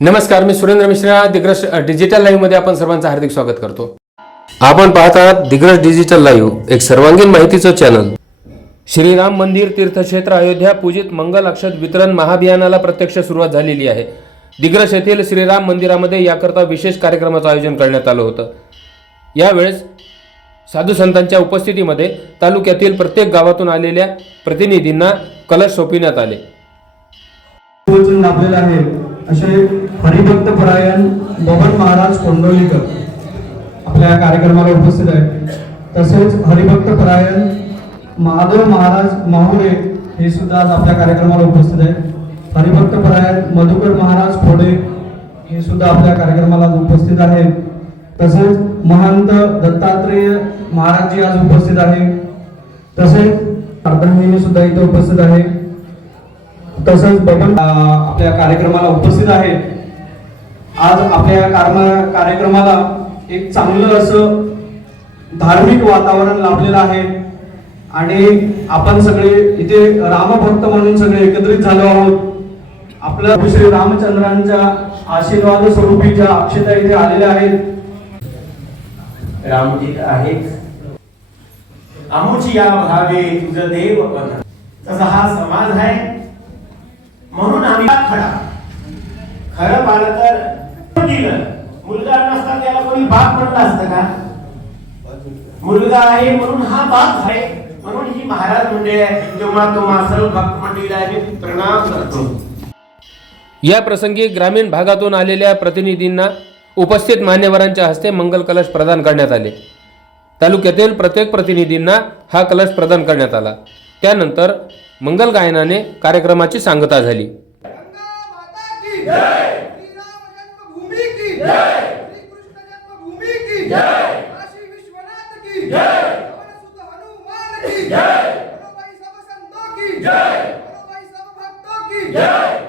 नमस्कार मी सुरेंद्र मिश्रा. दिग्रस डिजिटल लाईव्हमध्ये आपण सर्वांचं हार्दिक स्वागत करतो. आपण पाहत आहात दिग्रस डिजिटल लाईव्ह एक सर्वांगीण माहितीचं चॅनल श्रीराम मंदिर तीर्थक्षेत्र अयोध्या पूजित मंगल अक्षत वितरण महाअभियानाला प्रत्यक्ष सुरुवात झालेली आहे. दिग्रस येथील श्रीराम मंदिरामध्ये याकरता विशेष कार्यक्रमाचं आयोजन करण्यात आलं होतं. यावेळेस साधू संतांच्या उपस्थितीमध्ये तालुक्यातील प्रत्येक गावातून आलेल्या प्रतिनिधींना कलश सोपविण्यात आले. आहे. असे हरिभक्त परायण बबन महाराज कोंडोलीकर आपल्या कार्यक्रमाला उपस्थित आहे तसेच हरिभक्त परायण महादेव महाराज माहुरे हे सुद्धा आज आपल्या कार्यक्रमाला उपस्थित आहे हरिभक्त परायण मधुकर महाराज खोडे हे सुद्धा आपल्या कार्यक्रमाला आज उपस्थित आहेत. तसेच महंत दत्तात्रेय महाराज जी आज उपस्थित आहे तसेच अर्धांगिनी सुद्धा इथे उपस्थित आहे तसंच बबन आपल्या कार्यक्रमाला उपस्थित आहे. आज आपल्या कार्यक्रमाला एक चांगलं असं धार्मिक वातावरण लाभलेलं आहे. आणि आपण सगळे इथे रामभक्त म्हणून सगळे एकत्रित झालो आहोत. आपल्या श्री रामचंद्रांच्या आशीर्वाद स्वरूपी ज्या अक्षता इथे आलेल्या आहेत. रामजीत आहे अमुची या भावे तुझ देव तसा हा समाज आहे. म्हणून आम्ही खडा. खरं पाहिलं तर दिलं मुलगा नसता त्याला कोणी बाप म्हणलं असतं का? मुलगा आहे म्हणून हा बाप आहे. म्हणून ही महाराज म्हणजे तेव्हा तुम्हा सर्व भक्त मंडळीला मी प्रणाम करतो. या प्रसंगी ग्रामीण भागातून आलेल्या प्रतिनिधींना उपस्थित मान्यवरांच्या हस्ते मंगल कलश प्रदान करण्यात आले. तालुक्यातील प्रत्येक प्रतिनिधींना हा कलश प्रदान करण्यात आला. त्यानंतर मंगल गायनाने कार्यक्रमाची सांगता झाली. Yeah!